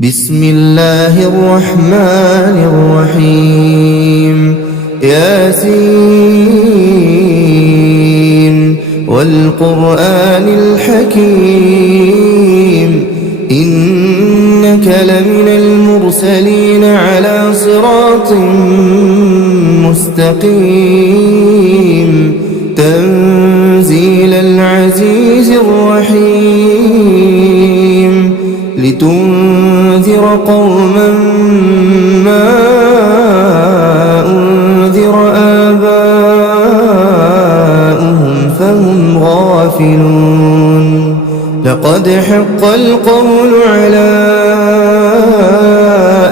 بسم الله الرحمن الرحيم ياسين والقرآن الحكيم إنك لمن المرسلين على صراط مستقيم تنزيل العزيز الرحيم لتنذر قوما ما أنذر آباؤهم فهم غافلون لقد حق القول على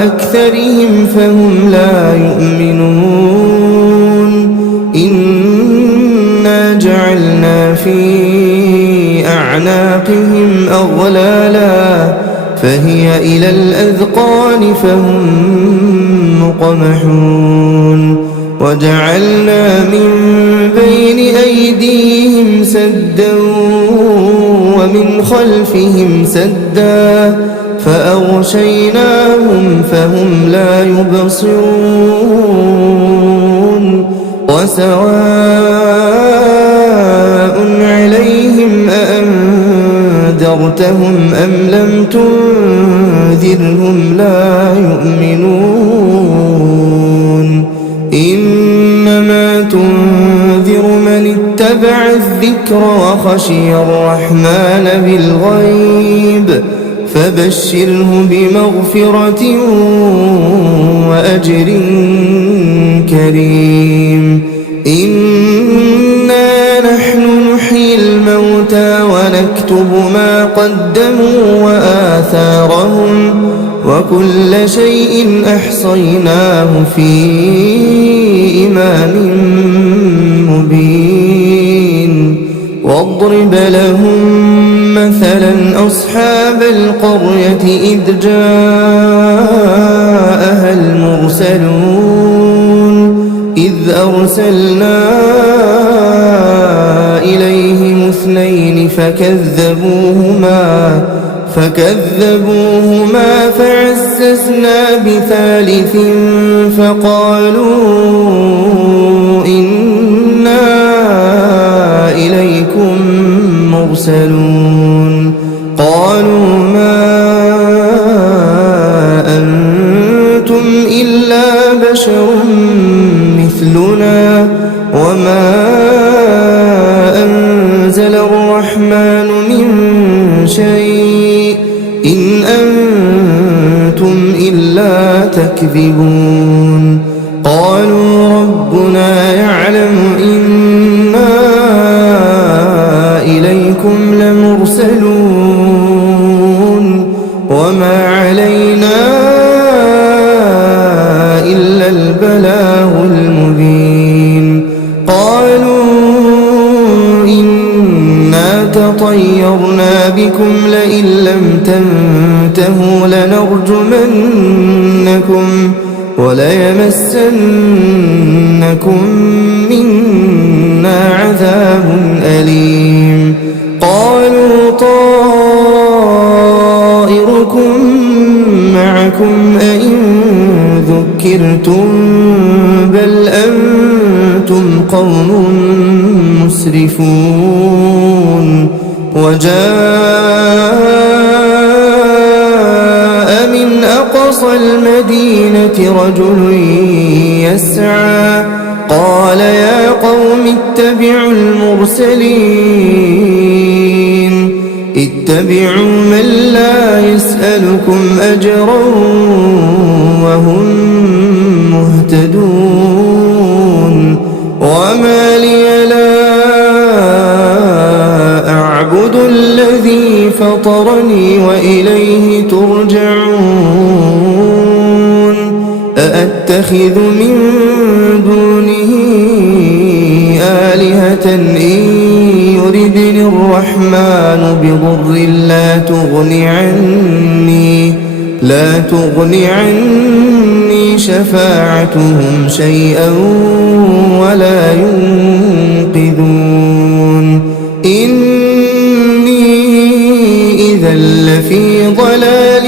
أكثرهم فهم لا يؤمنون إنا جعلنا في أعناقهم أغلالا فهي إلى الأذقان فهم مقمحون وجعلنا من بين أيديهم سدا ومن خلفهم سدا فأغشيناهم فهم لا يبصرون وسواء عليهم أأنذرتهم أم لم تنذرهم لا يؤمنون إنما تنذر من اتبع الذكر وخشي الرحمن بالغيب فبشره بمغفرة وأجر كريم إنا نحن نحيي الموتى ونكتب ما قدموا وآثارهم وكل شيء أحصيناه في إمام مبين واضرب لهم مثلا أصحاب القرية إذ جاءها المرسلون إذ أرسلنا إليهم اثنين فكذبوهما فعززنا بثالث فقالوا إنا إليكم مرسلون قالوا ما أنتم إلا بشر مثلنا وما أنزل الرحمن من شيء إن أنتم إلا تكذبون قالوا ربنا يعلم إنا إليكم لمرسلون وما علينا إلا البلاغ المبين قالوا إنا تطيرنا بكم لئن لم تنتهوا لنرجمنكم وليمسنكم منا عذاب أليم قالوا طائركم معكم أئن ذكرتم بل أنتم قوم مسرفون وجاء من أقصى المدينة رجل يسعى قال يا قوم اتبعوا المرسلين اتبعوا من لا يسألكم أجرا وهم مهتدون وما لي لا أعبد الذي فطرني وإليه ترجعون أأتخذ من دونه آلهة إن يردني الرحمن بضر لا تغني عني شفاعتهم شيئا ولا ينقذون إني إذا لفي ضلال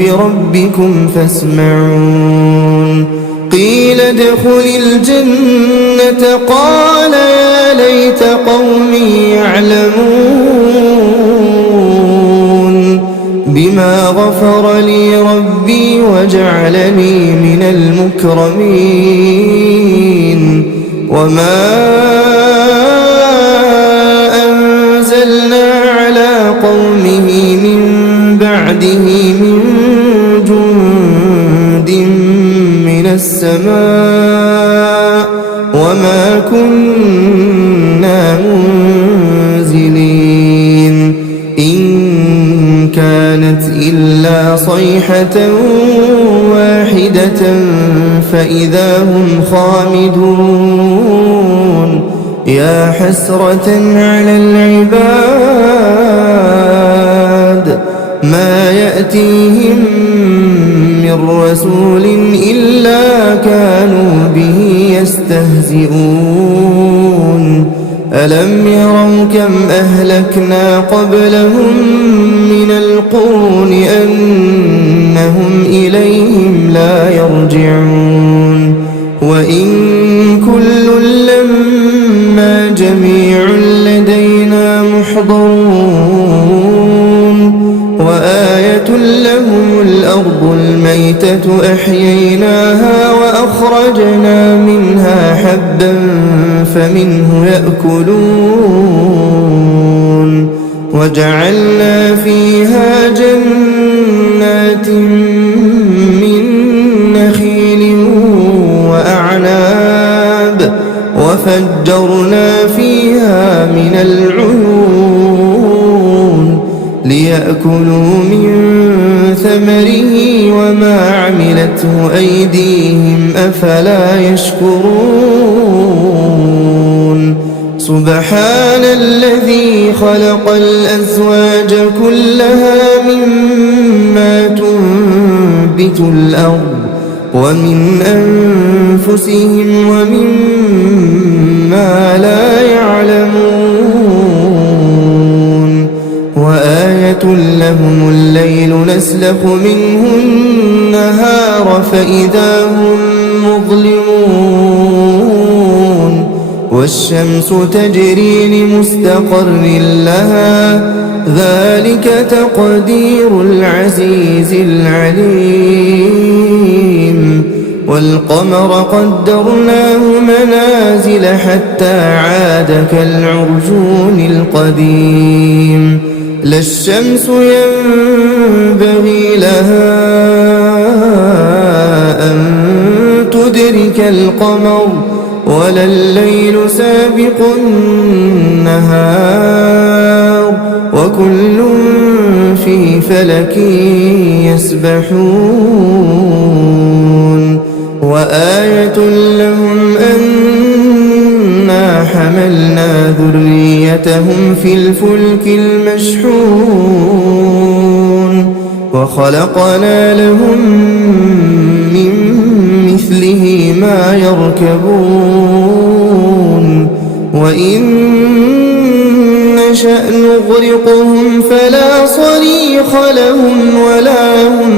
بربكم فاسمعون قيل ادخل الجنة قال يا ليت قومي يعلمون بما غفر لي ربي وجعلني من المكرمين وما أنزلنا على قومه من بعده من جند من السماء وما كنا منزلين إن كانت إلا صيحة واحدة فإذا هم خامدون يا حسرة على العباد ما يأتيهم من رسول إلا كانوا به يستهزئون ألم يروا كم أهلكنا قبلهم من القرون أنهم إليهم لا يرجعون وإن كل لما جميع لدينا محضرون وآية لهم الأرض الميتة أحييناها وأخرجنا منها حبا فمنه يأكلون وجعلنا فيها جنات من نخيل وأعناب وفجرنا فيها من العيون ليأكلوا من ثمره وما عملته أيديهم أفلا يشكرون سبحان الذي خلق الأزواج كلها مما تنبت الأرض ومن أنفسهم ومما لا يعلمون وآية لهم الليل نسلخ منه النهار فإذا هم مظلمون والشمس تجري لمستقر لها ذلك تقدير العزيز العليم والقمر قدرناه منازل حتى عاد كالعرجون القديم لا الشمس ينبغي لها أن تدرك القمر ولا الليل سابق النهار وكل في فلك يسبحون وآية لهم أنا حملنا ذريتهم في الفلك المشحون وخلقنا لهم من مثله ما يركبون وإن نشأ نغرقهم فلا صريخ لهم ولا هم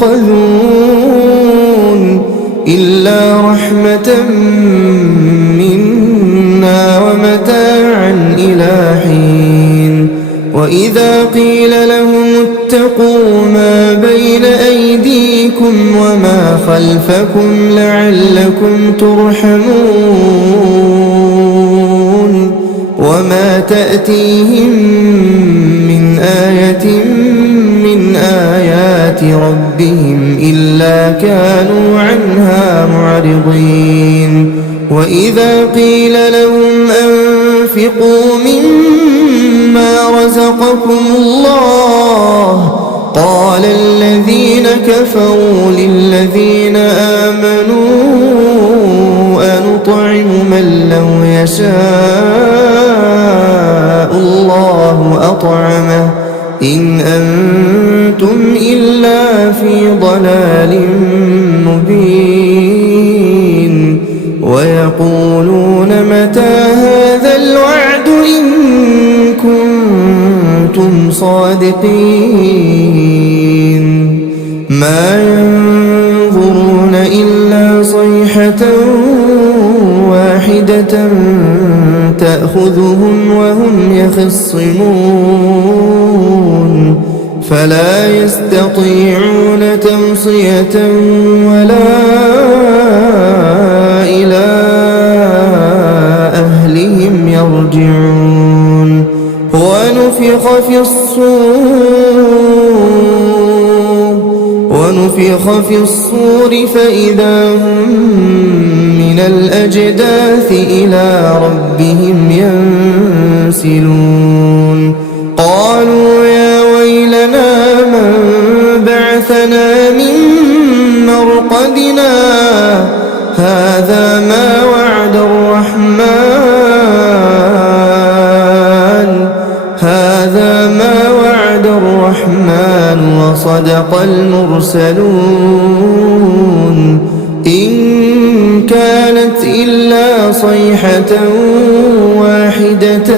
ينقذون إلا رحمة منا ومتاعا إلى حين وإذا قيل لهم اتقوا ما بين أيديكم وما خلفكم لعلكم ترحمون وما تأتيهم من آية من آيات ربهم إلا كانوا عنها معرضين وإذا قيل لهم أنفقوا مما رزقكم الله قال الذين كفروا للذين آمنوا أنطعم من لو يشاء الله أطعمه إن أنتم إلا في ضلال مبين ويقولون متى هذا الوعد إن كنتم صادقين ما ينظرون إلا صيحة واحدة تأخذهم وهم يخصمون فلا يستطيعون توصية ولا إلى أهلهم يرجعون ونفخ في الصور فإذا هم من الأجداث إلى ربهم ينسلون قالوا يا ويلنا من بعثنا من مرقدنا هذا ما وعد الرحمن وصدق المرسلون إن كانت إلا صيحة واحدة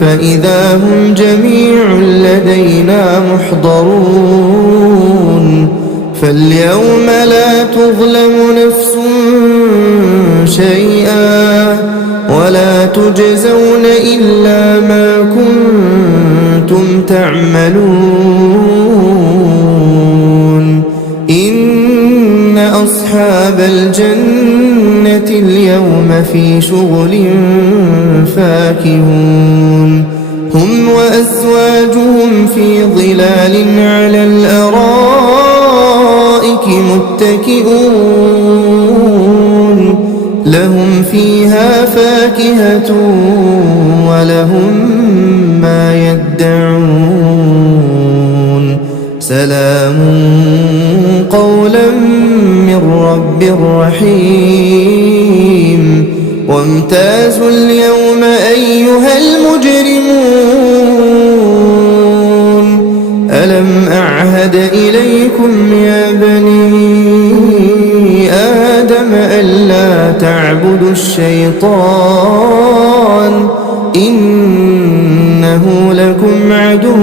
فإذا هم جميع لدينا محضرون فاليوم لا تظلم نفس شيئا ولا تجزون إلا ما كنتم تعملون إن أصحاب الجنة اليوم في شغل فاكهون هم وأزواجهم في ظلال على الأرائك متكئون لهم فيها فاكهة ولهم ما يدعون سلام قولا من رب رحيم وامتازوا اليوم أيها المجرمون ألم أعهد إليكم يا بني آدم ألا تعبدوا الشيطان إنه لكم عدو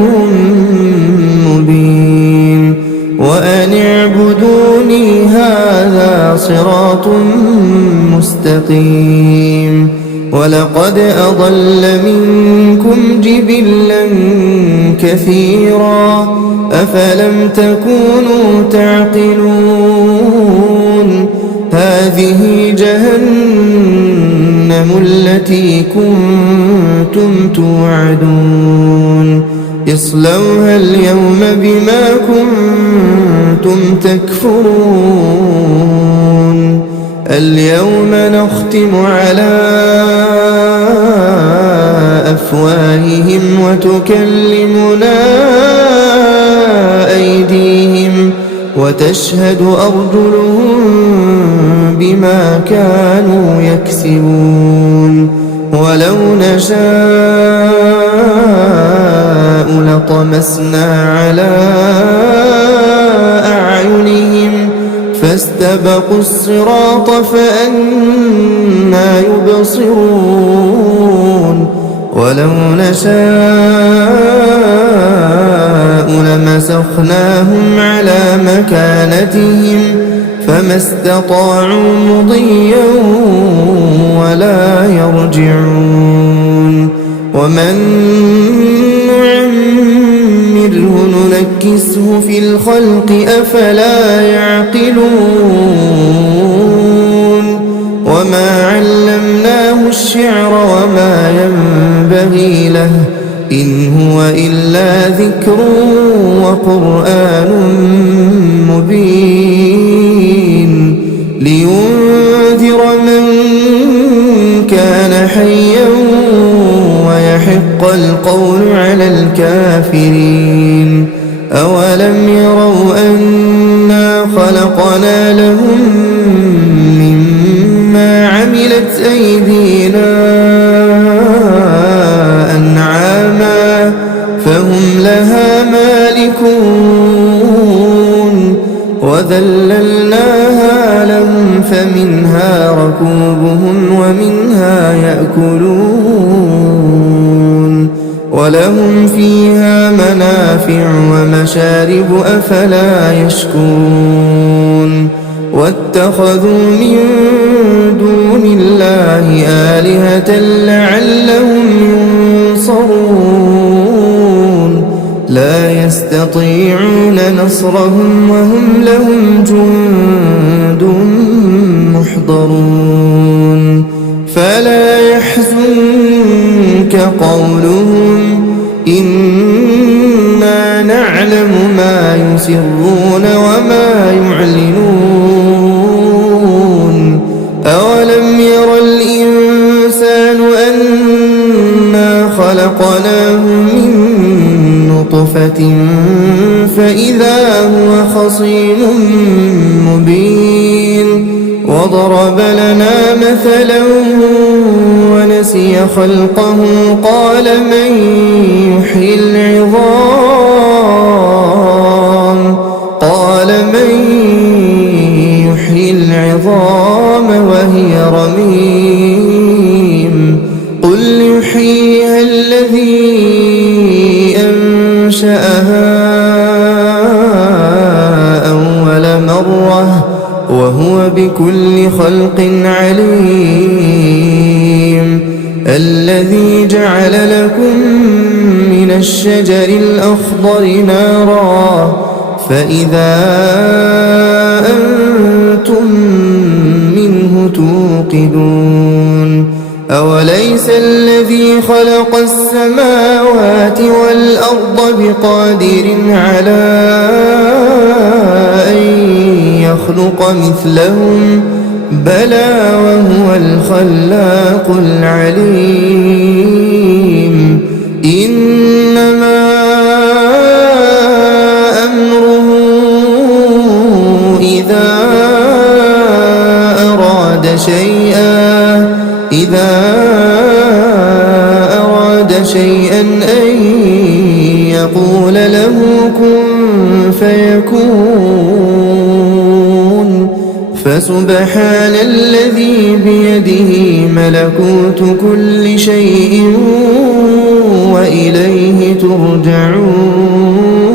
مبين وأن اعبدوني هذا صراط مستقيم ولقد أضل منكم جبلا كثيرا أفلم تكونوا تعقلون هذه جهنم التي كنتم توعدون اصلوها اليوم بما كنتم تكفرون اليوم نختم على أفواههم وتكلمنا أيديهم وتشهد أرجلهم بما كانوا يكسبون ولو نشاء لطمسنا على أعينهم فاستبقوا الصراط فأنى يبصرون ولو نشاء لمسخناهم على مكانتهم فما استطاعوا مضيا ولا يرجعون ومن نعمره ننكسه في الخلق أفلا يعقلون وما علمناه الشعر وما ينبغي له إن هو إلا ذكر وقرآن مبين لينذر من كان حيا ويحق القول على الكافرين أولم يروا أنا خلقنا لهم مما عملت أيدينا أنعاما فهم لها مالكون وذللناها لهم فمنها ركوبهم ومنها يأكلون ولهم فيها منافع ومشارب أفلا يشكرون واتخذوا من دون الله آلهة لعلهم ينصرون لا يستطيعون نصرهم وهم لهم جند محضرون فلا يحزنك قولهم إنا نعلم ما يسرون وما يعلنون أولم ير الإنسان أنا خلقناه من نطفة فإذا هو خصيم مبين وضرب لنا مثلا ونسي خلقه قال من يحيي العظام وهي رميم قل يحييها الذي أنشأها أول مرة وهو بكل خلق عليم الذي جعل لكم من الشجر الأخضر نارا فإذا أنتم منه توقدون أوليس الذي خلق السماوات والأرض بقادر على أن يخلق مثلهم بلى وهو الخلاق العليم إنما أمره إذا أراد شيئا أن يقول له كن فيكون فسبحان الذي بيده ملكوت كل شيء وإليه ترجعون